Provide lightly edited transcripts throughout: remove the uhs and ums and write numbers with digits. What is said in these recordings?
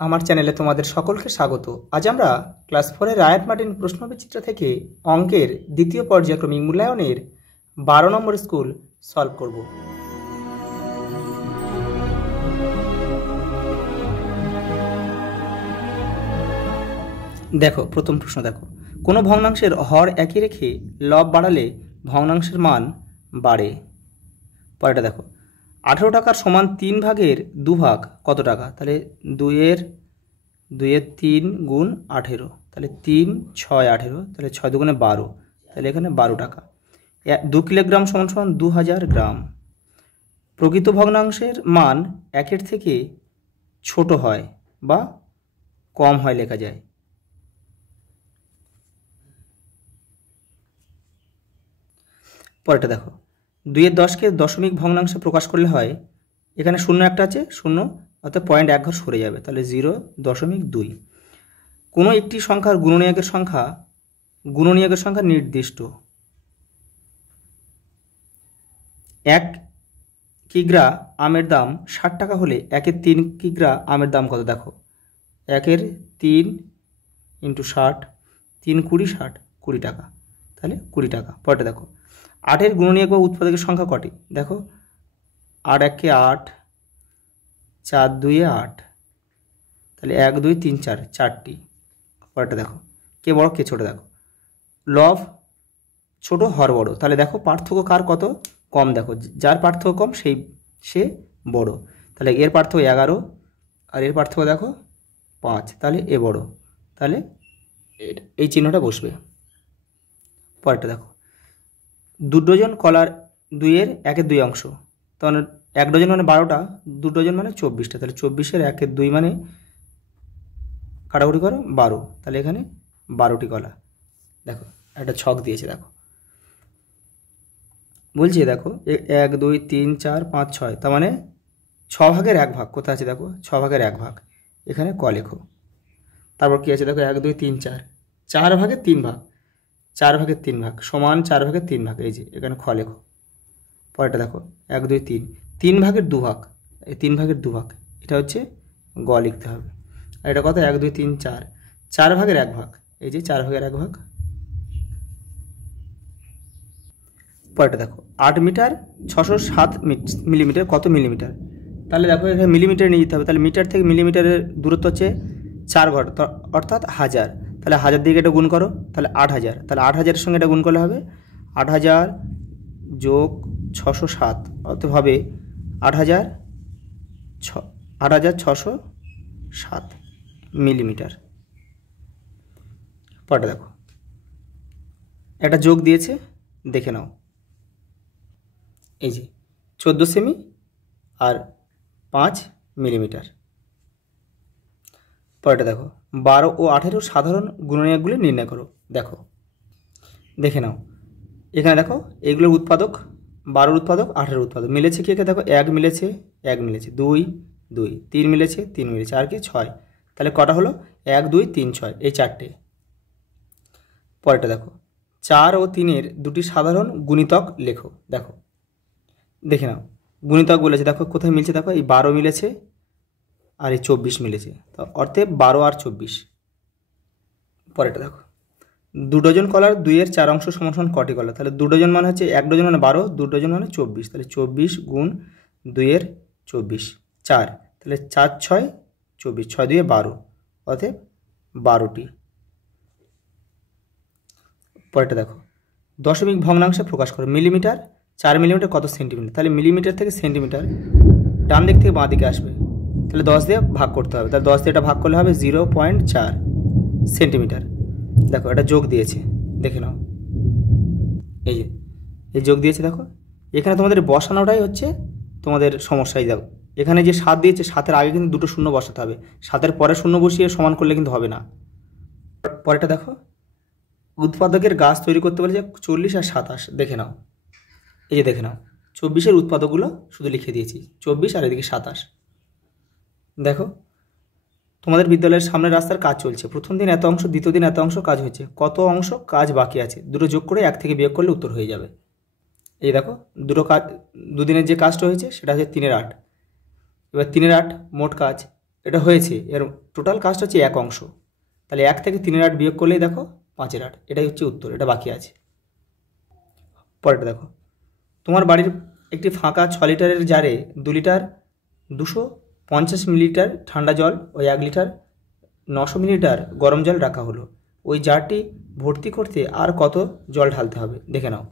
আমার চ্যানেলে তোমাদের সকলকে স্বাগত। আজ আমরা ক্লাস 4 এর রায়াট মার্টিন প্রশ্নবিচিত্র থেকে অঙ্কের দ্বিতীয় পর্যায়ক্রমিক মূল্যায়নের 12 নম্বর স্কুল সলভ করব। দেখো, প্রথম প্রশ্ন দেখো, কোনো ভগ্নাংশের হর একই রেখে লব বাড়ালে ভগ্নাংশের মান বাড়ে। পরেরটা দেখো, 18 টাকার সমান 3 ভাগের 2 ভাগ কত টাকা? তাহলে 2 এর 3 গুণ 18, তাহলে 3 6 18, তাহলে 6 দুগুণে 12, তাহলে এখানে 12 টাকা। 2 কিলোগ্রাম সমান সমান 2000 গ্রাম। প্রকৃত ভগ্নাংশের মান 1-এর থেকে ছোট হয় বা কম হয় লেখা যায়। পরেরটা দেখো, 2 এর 10কে দশমিক ভগ্নাংশে প্রকাশ করলে হয়, এখানে শূন্য একটা আছে, শূন্য অর্থাৎ পয়েন্ট 1 ঘর সরে যাবে, তাহলে 0.2। কোনো একটি সংখ্যার গুণনীয়কের সংখ্যা নির্দিষ্ট। 1 কিগ্রা আমের দাম 60 টাকা হলে 1-এর 3 কিগ্রা আমের দাম কত? দেখো, 1-এর 3 × 60, 3 20 60, 20 টাকা, তাহলে 20 টাকা। পরেরটা দেখো, 8-এর গুণনীয়ক বা উৎপাদকের সংখ্যা কটি? দেখো, 8 1-এ 8, 4 2-এ 8, তাহলে 1 2 3 4, 4টি। পরেরটা দেখো, কে বড় কে ছোট? দেখো, লব ছোট হর বড়, তাহলে দেখো পার্থক্য কার কত কম? দেখো, যার পার্থক্য কম সে বড়, তাহলে এর পার্থক্য 11 আর এর পার্থক্য দেখো 5, তাহলে এ বড়, তাহলে এই চিহ্নটা বসবে। পরেরটা দেখো, 2 ডজন কলার 2-এর 1-এর 2 অংশ, তখন 1 ডজন মানে 12টা, 2 ডজন মানে 24টা, তাহলে 24-এর 1-এর 2 মানে কাটাকুটি করো 12, তাহলে এখানে 12টি কলা। দেখো, একটা ছক দিয়েছে, দেখো বলছি, দেখো 1 2 3 4 5 6, তার মানে 6 ভাগের 1 ভাগ কোথায় আছে? দেখো, 6 ভাগের 1 ভাগ, এখানে ক লেখো। তারপর কি আছে? দেখো, 1 2 3 4, 4 ভাগের 3 ভাগ, 4 ভাগের 3 ভাগ সমান 4 ভাগের 3 ভাগ, এই যে এখানে খ লেখো। পরেরটা দেখো, 1 2 3, 3 ভাগের 2 ভাগ, এই 3 ভাগের 2 ভাগ, এটা হচ্ছে গ লিখতে হবে। আর এটা কত? 1 2 3 4, 4 ভাগের 1 ভাগ, এই যে 4 ভাগের 1 ভাগ। পরেরটা দেখো, 8 মিটার 607 মিলিমিটার কত মিলিমিটার? তাহলে দেখো, এখানে মিলিমিটার নিয়ে যেতে হবে, তাহলে মিটার থেকে মিলিমিটারের দূরত্ব হচ্ছে 4 ঘর, অর্থাৎ 1000, তাহলে 1000 দিয়ে এটা গুণ করো, তাহলে 8000, তাহলে 8000-এর সঙ্গে এটা গুণ করলে হবে 8000 যোগ 607, অর্থাৎ হবে 8607 মিলিমিটার। পরেরটা দেখো, একটা যোগ দিয়েছে, দেখে নাও, এই যে 14 সেমি আর 5 মিলিমিটার। পরেরটা দেখো, 12 ও 18 সাধারণ গুণনীয়কগুলি নির্ণয় করো। দেখো, দেখে নাও, এখানে দেখো এগুলোর উৎপাদক, 12 উৎপাদক 18 উৎপাদক মিলেছে কি? দেখো, 1 মিলেছে 1 মিলেছে, 2 2, 3 মিলেছে 3 মিলেছে, আর কি 6, তাহলে কটা হলো? 1 2 3 6, এই 4টে। পরেরটা দেখো, 4 ও 3-এর দুটি সাধারণ গুণিতক লেখো। দেখো, দেখে নাও, গুণিতক বলেছে, দেখো কোথায় মিলছে? দেখো, এই 12 মিলেছে আর এই 24 মিলেছে, তো অর্থাৎ 12 আর 24। পরেরটা দেখো, 2 ডজন কলার 2-এর 4 অংশ সমান সমান কটি কলা? তাহলে 2 ডজন মানে হচ্ছে 1 ডজন মানে 12, 2 ডজন মানে 24, তাহলে 24 গুণ 2-এর 24, 4, তাহলে 4 6 24, 6 2 12, অর্থাৎ 12টি। পরেরটা দেখো, দশমিক ভগ্নাংশে প্রকাশ করো। মিলিমিটার 4 মিলিমিটার কত সেন্টিমিটার? তাহলে মিলিমিটার থেকে সেন্টিমিটার ডান দিক থেকে বাঁ দিকে আসবে, তাহলে 10 দিয়ে ভাগ করতে হবে, তাহলে 10 দিয়ে এটা ভাগ করলে হবে 0.4 সেন্টিমিটার। দেখো, এটা যোগ দিয়েছে, দেখে নাও, এই যে এই যোগ দিয়েছে। দেখো, এখানে তোমাদের বসানোটাই হচ্ছে তোমাদের সমস্যায়। দেখো, এখানে যে 7 দিয়েছে, 7-এর আগে কিন্তু দুটো শূন্য বসাতে হবে, 7-এর পরে শূন্য বসিয়ে সমান করলে কিন্তু হবে না। পরেরটা দেখো, উৎপাদকের গাছ তৈরি করতে বলে যে 40 আর 27, দেখে নাও, এই যে দেখে নাও, 24-এর উৎপাদকগুলো শুধু লিখে দিয়েছি, 24 আর এদিকে 27। দেখো, তোমাদের বিদ্যালয়ের সামনের রাস্তার কাজ চলছে, প্রথম দিন এত অংশ, দ্বিতীয় দিন এত অংশ কাজ হয়েছে, কত অংশ কাজ বাকি আছে? দুটো যোগ করে 1 থেকে বিয়োগ করলে উত্তর হয়ে যাবে। এই দেখো, দুটো কাজ, দুদিনের যে কাজটা হয়েছে সেটা হচ্ছে 3-এর 8, এবার 3-এর 8 মোট কাজ, এটা হয়েছে, এর টোটাল কাজটা হচ্ছে 1 অংশ। তাহলে 1 থেকে 3-এর 8 বিয়োগ করলেই দেখো 5-এর 8, এটাই হচ্ছে উত্তর, এটা বাকি আছে। পরেরটা দেখো, তোমার বাড়ির একটি ফাঁকা 6 লিটারের জারে 2 লিটার 250 মিলিলিটার ঠান্ডা জল ও 1 লিটার 900 মিলিলিটার গরম জল রাখা হলো। ওই জারটি ভর্তি করতে আর কত জল ঢালতে হবে দেখে নাও।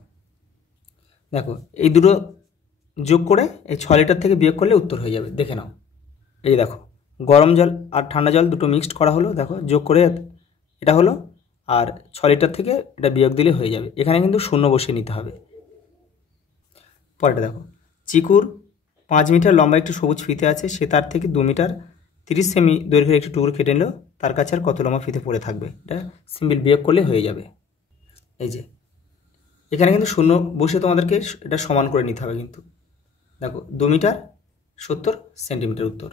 দেখো এই দুটো যোগ করে এই 6 লিটার থেকে বিয়োগ করলে উত্তর হয়ে যাবে, দেখে নাও। এই দেখো গরম জল আর ঠান্ডা জল দুটো মিক্সড করা হলো, দেখো যোগ করে এটা হলো, আর 6 লিটার থেকে এটা বিয়োগ দিলে হয়ে যাবে। এখানে কিন্তু শূন্য বসিয়ে নিতে হবে। পরেরটা দেখো, চিকুর 5 মিটার লম্বা একটি সবুজ ফিতে আছে, সে তার থেকে 2 মিটার 30 সেমি দৈর্ঘ্যের একটি টুকরো কেটে নিল, তার কাছে আর কত লম্বা ফিতে পড়ে থাকবে? এটা সিম্পল বিয়োগ করলে হয়ে যাবে। এই যে এখানে কিন্তু শূন্য বসে তোমাদেরকে এটা সমান করে নিতে হবে কিন্তু। দেখো 2 মিটার 70 সেন্টিমিটার উত্তর।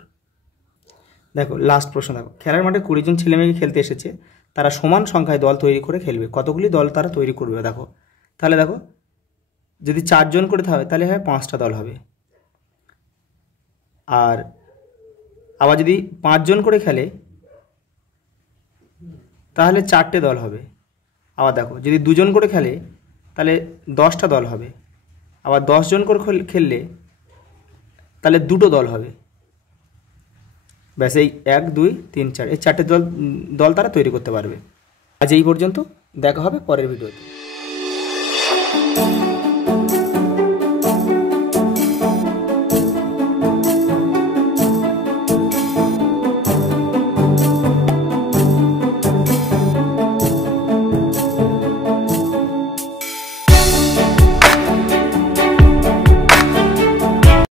দেখো লাস্ট প্রশ্ন, দেখো খেলার মাঠে 20 জন ছেলেমেয়ে খেলতে এসেছে, তারা সমান সংখ্যায় দল তৈরি করে খেলবে, কতগুলি দল তারা তৈরি করবে? দেখো তাহলে দেখো যদি 4 জন করে হয় তাহলে হয় 5টা দল হবে, আর আবার যদি 5 জন করে খেলে তাহলে 4টে দল হবে। আবার দেখো যদি 2 জন করে খেলে তাহলে 10টা দল হবে, আবার 10 জন করে খেললে তাহলে 2টো দল হবে। ব্যাস এই 1 2 3 4 এই 4টে দল তারা তৈরি করতে পারবে। আজ এই পর্যন্ত, দেখা হবে পরের ভিডিওতে।